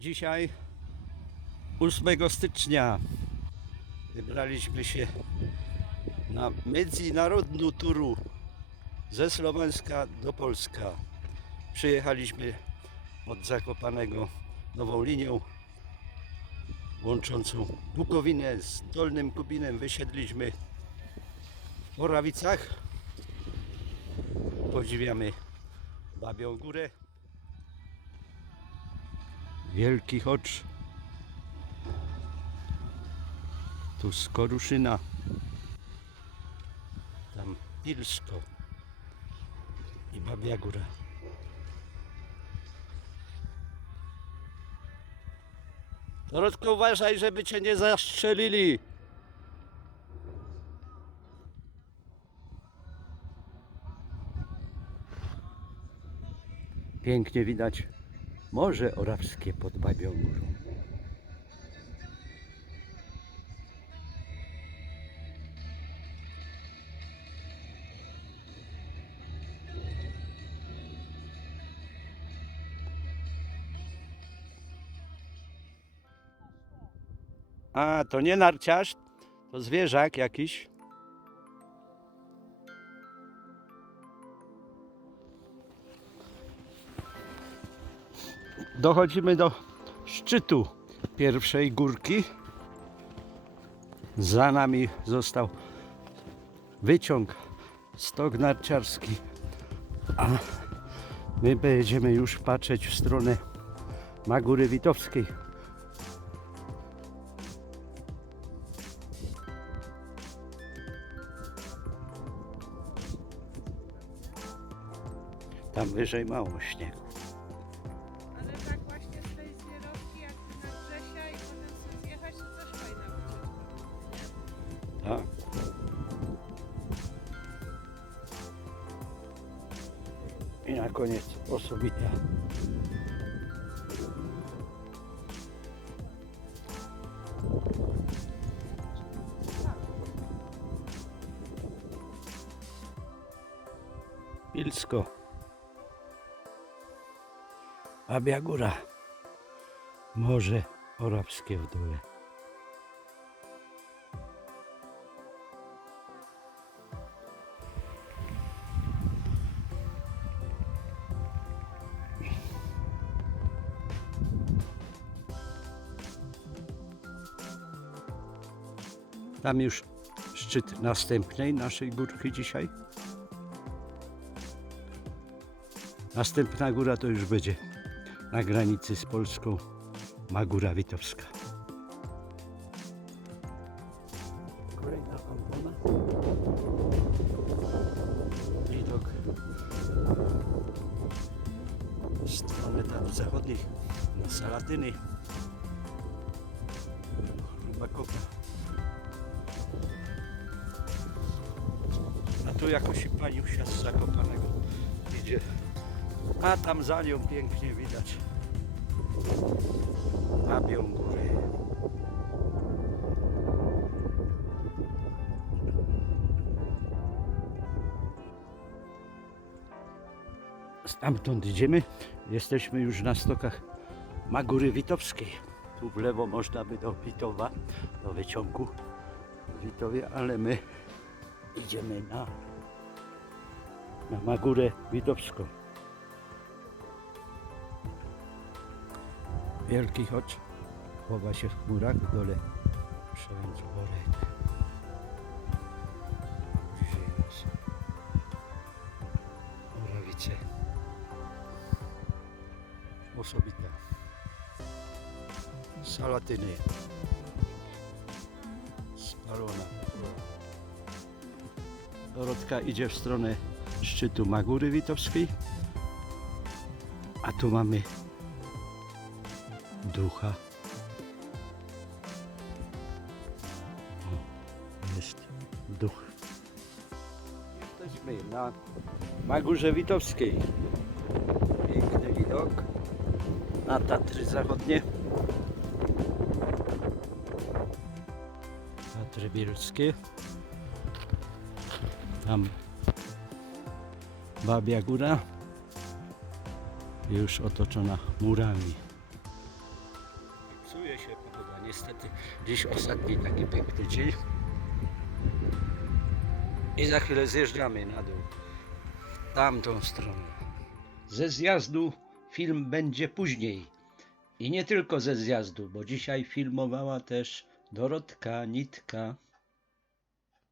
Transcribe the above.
Dzisiaj 8 stycznia wybraliśmy się na międzynarodną turu ze Słowenska do Polska. Przyjechaliśmy od Zakopanego nową linią łączącą Bukowinę z Dolnym Kubinem. Wysiedliśmy w Morawicach. Podziwiamy Babią Górę. Wielki Chocz. Tu Skoruszyna. Tam Pilsko. I Babia Góra. Dorotko, uważaj, żeby cię nie zastrzelili. Pięknie widać Morze Orawskie pod Babią Górą. A, to nie narciarz, to zwierzak jakiś. Dochodzimy do szczytu pierwszej górki. Za nami został wyciąg stok narciarski. A my będziemy już patrzeć w stronę Magóry Witowskiej. Tam wyżej mało śniegu. I na koniec osobita. Pilsko. Abia Góra. Morze Orawskie w dole. Tam już szczyt następnej naszej górki dzisiaj. Następna góra to już będzie na granicy z Polską Magóra Witowska. Kolejna opona. Widok z strony tam zachodniej na Salatyny. Tu jakoś pani usia z Zakopanego idzie. A tam za nią pięknie widać Babią górę. Stamtąd idziemy. Jesteśmy już na stokach Magóry Witowskiej. Tu w lewo można by do Witowa, do wyciągu w Witowie, ale my idziemy na, na Magórę Witowską. Wielki chocz chowa się w chmurach, w dole przełęcz Borek. Bliżej nas Morawice. Osobita. Salatyny. Spalona. Dorotka idzie w stronę szczytu Magóry Witowskiej. A tu mamy ducha. O, jest duch. Jesteśmy na Magórze Witowskiej. Piękny widok na Tatry Zachodnie. Tatry Bielskie. Tam Babia Góra. Już otoczona murami. Psuje się pogoda, niestety. Dziś ostatni taki piękny dzień. I za chwilę zjeżdżamy na dół. Tamtą stronę. Ze zjazdu film będzie później. I nie tylko ze zjazdu, bo dzisiaj filmowała też Dorotka Nitka.